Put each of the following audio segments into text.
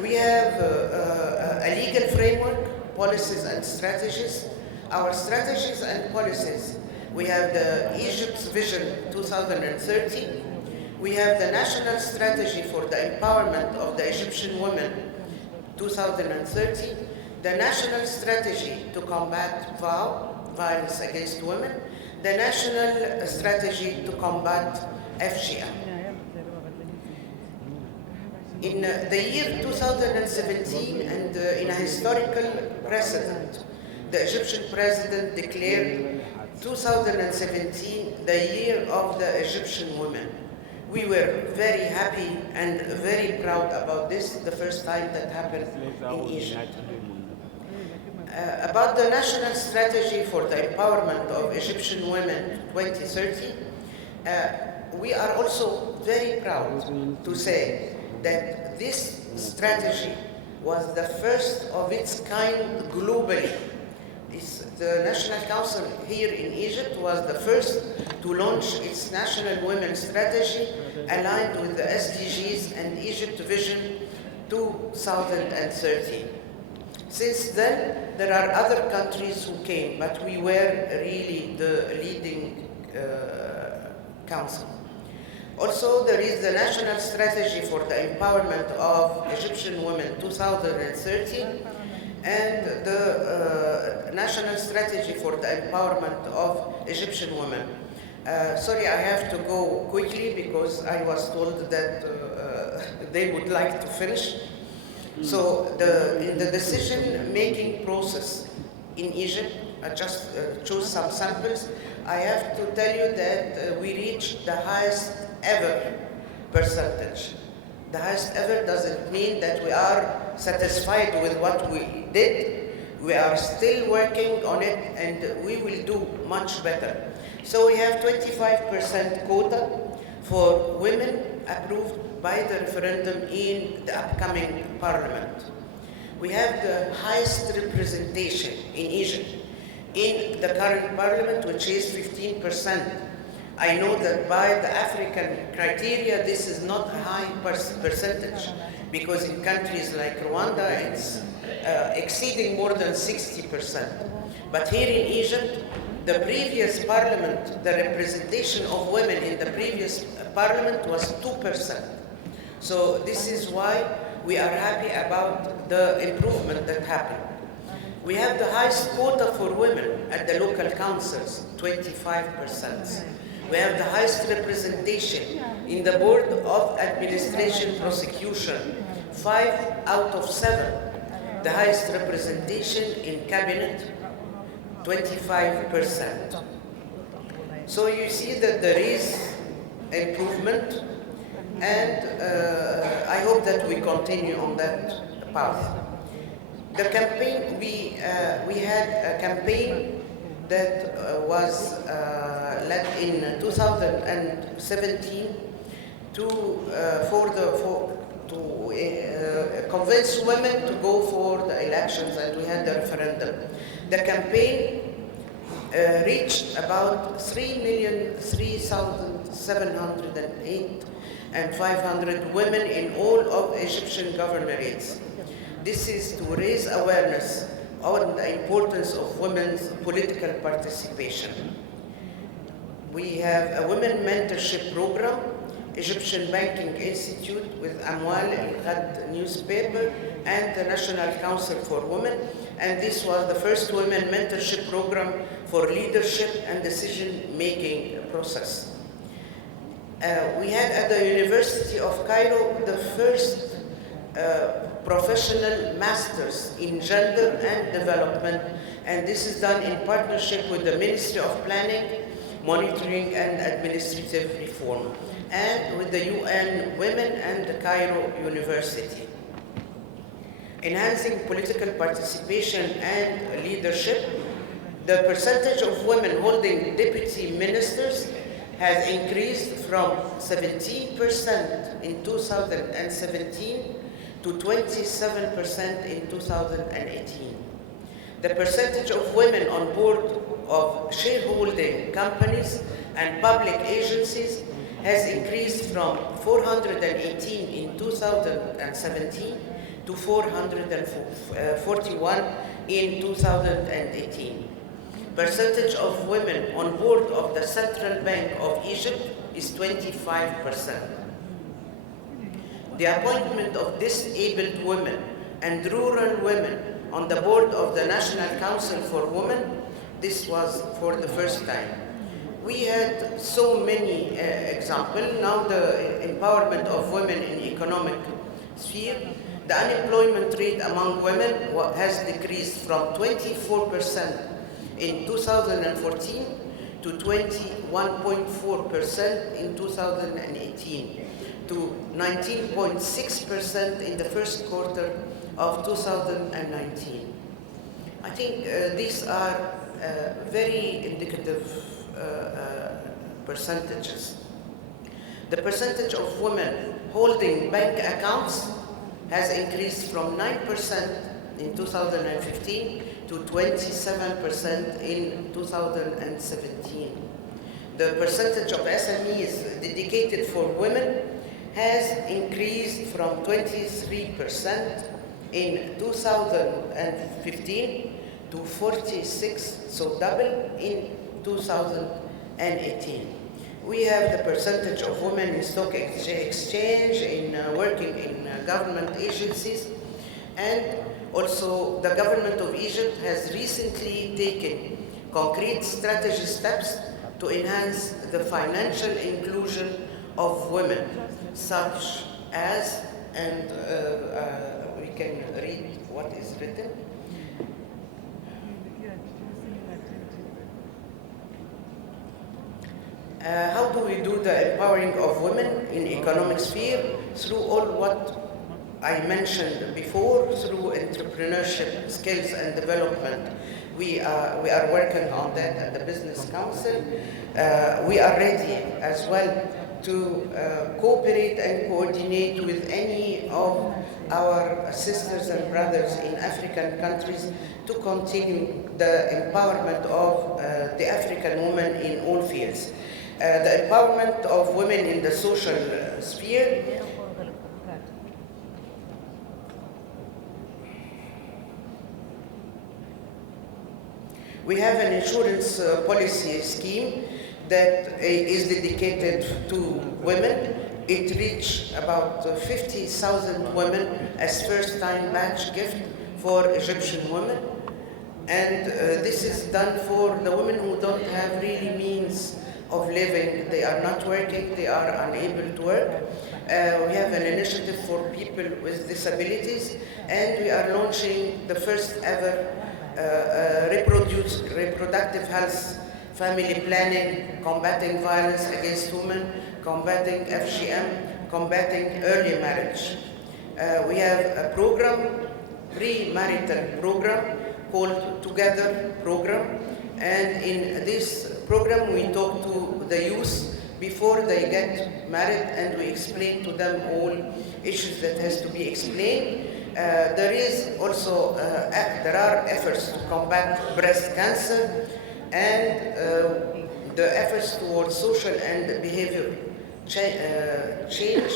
We have a legal framework, policies and strategies. Our strategies and policies, we have the Egypt's Vision 2030. We have the National Strategy for the Empowerment of the Egyptian Women 2030, the National Strategy to Combat Violence Against Women, the National Strategy to Combat FGM. In the year 2017, and in a historical precedent, the Egyptian president declared 2017 the year of the Egyptian women. We were very happy and very proud about this, the first time that happened in Egypt. About the National Strategy for the Empowerment of Egyptian Women 2030, we are also very proud to say that this strategy was the first of its kind globally. The National Council here in Egypt was the first to launch its National Women's Strategy aligned with the SDGs and Egypt Vision 2030. Since then, there are other countries who came, but we were really the leading council. Also, there is the National Strategy for the Empowerment of Egyptian Women 2030 and the National Strategy for the Empowerment of Egyptian Women. Sorry, I have to go quickly because I was told that they would like to finish. So in the decision-making process in Egypt, I just chose some samples. I have to tell you that we reached the highest ever percentage. The highest ever doesn't mean that we are satisfied with what we did. We are still working on it and we will do much better. So we have 25% quota for women approved by the referendum in the upcoming parliament. We have the highest representation in Egypt in the current parliament, which is 15%. I know that by the African criteria, this is not a high percentage, because in countries like Rwanda, it's exceeding more than 60%. But here in Egypt, the previous parliament, the representation of women in the previous parliament was 2%. So this is why we are happy about the improvement that happened. We have the highest quota for women at the local councils, 25%. We have the highest representation in the Board of Administration Prosecution, 5 out of 7. The highest representation in cabinet, 25%. So you see that there is improvement, and I hope that we continue on that path. The campaign, we had a campaign that was led in 2017 to convince women to go for the elections, and we had the referendum. The campaign reached about 3,003,708 and 500 women in all of Egyptian governorates. This is to raise awareness on the importance of women's political participation. We have a women mentorship program, Egyptian Banking Institute with Amwal al-Ghad newspaper and the National Council for Women, and this was the first women mentorship program for leadership and decision-making process. We had at the University of Cairo the first professional masters in gender and development, and this is done in partnership with the Ministry of Planning, Monitoring and Administrative Reform, and with the UN Women and the Cairo University. Enhancing political participation and leadership, the percentage of women holding deputy ministers has increased from 17% in 2017 to 27% in 2018. The percentage of women on board of shareholding companies and public agencies has increased from 418 in 2017 to 441 in 2018. Percentage of women on board of the Central Bank of Egypt is 25%. The appointment of disabled women and rural women on the board of the National Council for Women, this was for the first time. We had so many examples. Now the empowerment of women in economic sphere, the unemployment rate among women has decreased from 24% in 2014 to 21.4% in 2018 to 19.6% in the first quarter of 2019. I think these are very indicative percentages. The percentage of women holding bank accounts has increased from 9% in 2015 to 27% in 2017. The percentage of SMEs dedicated for women has increased from 23% in 2015 to 46, so double in 2018. We have the percentage of women in stock exchange, in working in government agencies, and also the government of Egypt has recently taken concrete strategy steps to enhance the financial inclusion of women, such as, and we can read what is written. How do we do the empowering of women in economic sphere? Through all what I mentioned before, through entrepreneurship, skills and development. We are working on that at the Business Council. We are ready as well to cooperate and coordinate with any of our sisters and brothers in African countries to continue the empowerment of the African woman in all fields. The empowerment of women in the social sphere. We have an insurance policy scheme that is dedicated to women. It reached about 50,000 women as first-time match gift for Egyptian women. And this is done for the women who don't have really means of living. They are not working, they are unable to work. We have an initiative for people with disabilities, and we are launching the first ever reproductive health, family planning, combating violence against women, combating FGM, combating early marriage. We have a program, pre-marital program, called Together program, and in this program we talk to the youth before they get married, and we explain to them all issues that has to be explained. There is also there are efforts to combat breast cancer, and the efforts towards social and behavior change.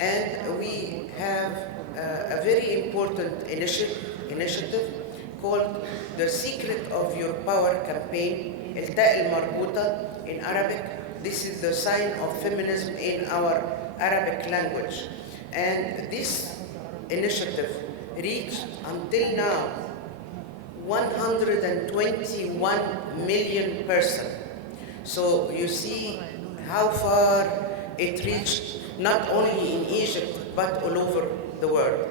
And we have a very important initiative called the Secret of Your Power campaign, التاء المربوطة in Arabic. This is the sign of feminism in our Arabic language. And this initiative reached until now 121 million persons. So you see how far it reached, not only in Egypt, but all over the world.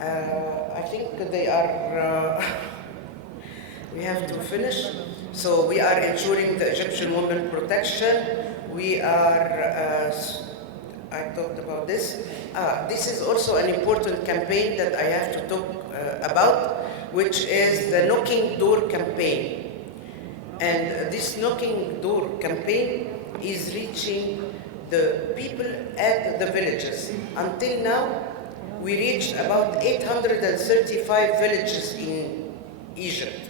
I think they are, we have to finish. So we are ensuring the Egyptian women protection. We are, I talked about this. This is also an important campaign that I have to talk about, which is the Knocking Door campaign. And this Knocking Door campaign is reaching the people at the villages. Until now, we reached about 835 villages in Egypt.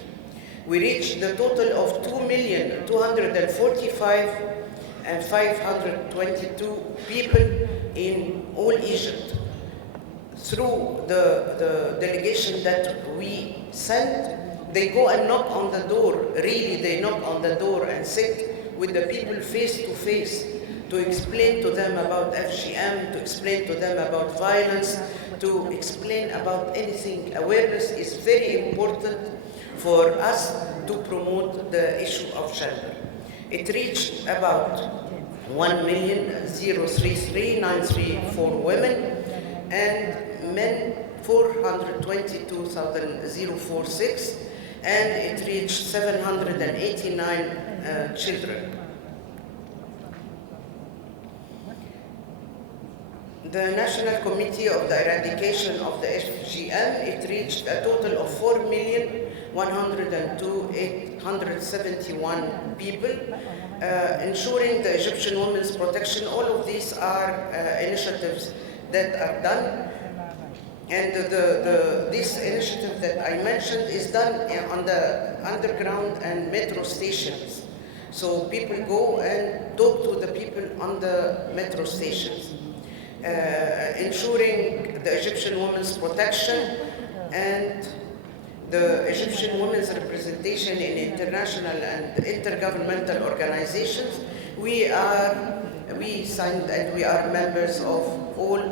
We reached the total of 2,245,522 people in all Egypt. through the delegation that we send, they go and knock on the door. Really, they knock on the door and sit with the people face to face to explain to them about FGM, to explain to them about violence, to explain about anything. Awareness is very important for us to promote the issue of gender. It reached about 1,033,934 women and men 422,046, and it reached 789 children. The National Committee of the Eradication of the FGM, it reached a total of 4,102,871 people, ensuring the Egyptian women's protection. All of these are initiatives that are done. And this initiative that I mentioned is done on the underground and metro stations. So people go and talk to the people on the metro stations. Ensuring the Egyptian women's protection and the Egyptian women's representation in international and intergovernmental organizations. We signed and we are members of all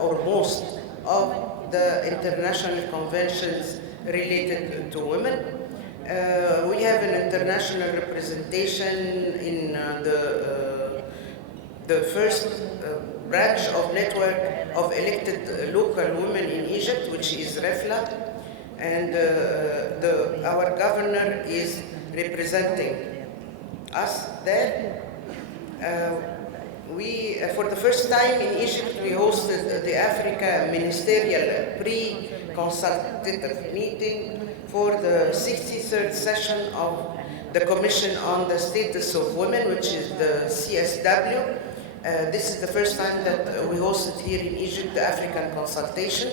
or most of the international conventions related to women. We have an international representation in the first branch of network of elected local women in Egypt, which is REFLA, and our governor is representing us there. For the first time in Egypt, we hosted the Africa Ministerial Pre-Consultative Meeting for the 63rd session of the Commission on the Status of Women, which is the CSW. This is the first time that we hosted here in Egypt the African consultation.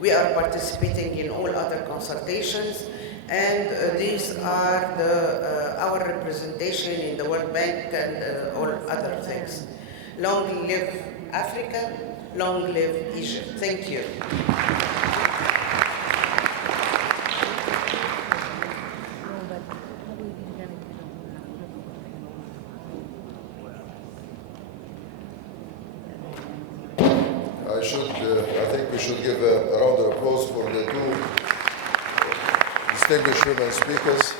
We are participating in all other consultations, and these are our representation in the World Bank and all other things. Long live Africa, long live Egypt. Thank you. I think we should give a round of applause for the two distinguished women speakers.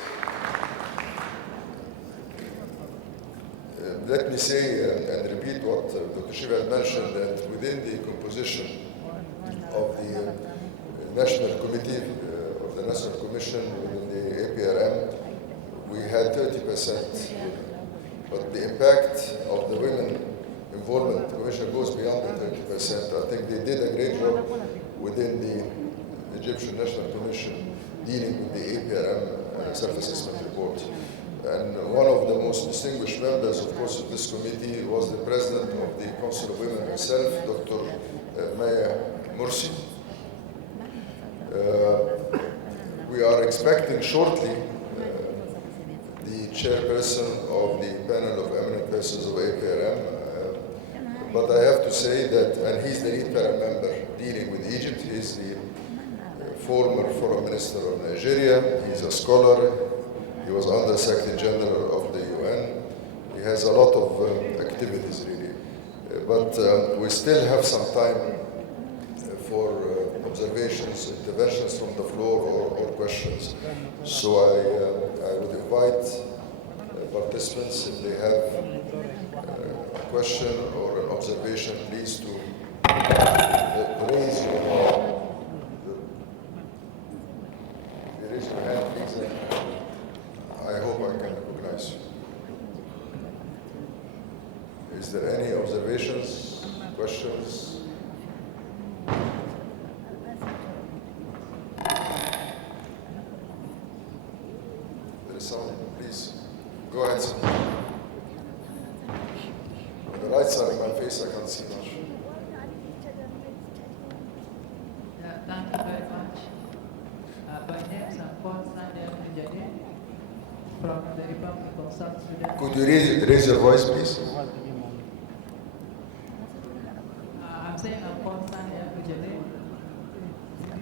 Let me say and repeat what Dr. Shiva had mentioned, that within the composition of the National Committee of the National Commission within the APRM, we had 30%, but the impact of the women involvement commission goes beyond the 30%. I think they did a great job within the Egyptian National Commission dealing with the APRM self-assessment report. And one of the most distinguished members, of course, of this committee was the president of the Council of Women herself, Dr. Maya Mursi. We are expecting shortly the chairperson of the panel of eminent persons of APRM, but I have to say that, and he's the lead panel member dealing with Egypt, he's the former foreign minister of Nigeria, he's a scholar, he was Under Secretary General of the UN. He has a lot of activities really, but we still have some time for observations, interventions from the floor or questions. So I would invite participants, if they have a question or an observation, please to raise your hand, please. I hope I can recognize you. Is there any observations, questions? There is someone, please. Go ahead, sir. The lights are in my face, I can't see much. Thank you very much. My name is Konstantin Njane from the Republic of South Sudan. Could you raise your voice, please? I'm saying I'm Ponsan Kujale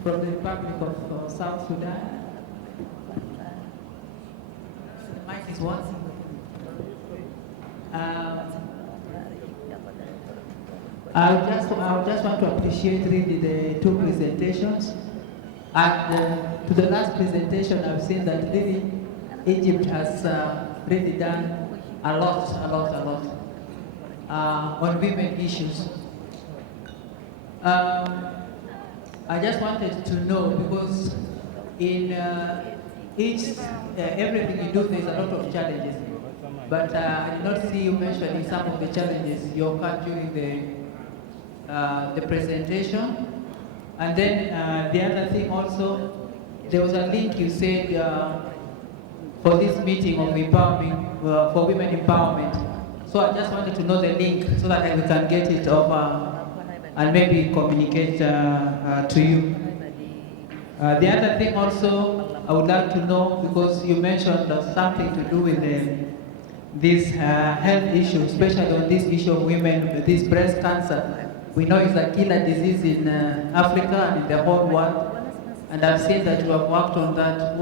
from the Republic of South Sudan. The mic is what? I just want to appreciate really the two presentations. And to the last presentation, I've seen that really Egypt has really done a lot on women issues. I just wanted to know, because in everything you do, there's a lot of challenges. But I did not see you mentioning some of the challenges you occurred during the presentation. And then the other thing also, there was a link you said for this meeting of empowering, for women empowerment. So I just wanted to know the link so that we can get it over and maybe communicate to you. The other thing also, I would like to know, because you mentioned something to do with this health issue, especially on this issue of women with this breast cancer. We know it's a killer disease in Africa and in the whole world, and I've seen that you have worked on that.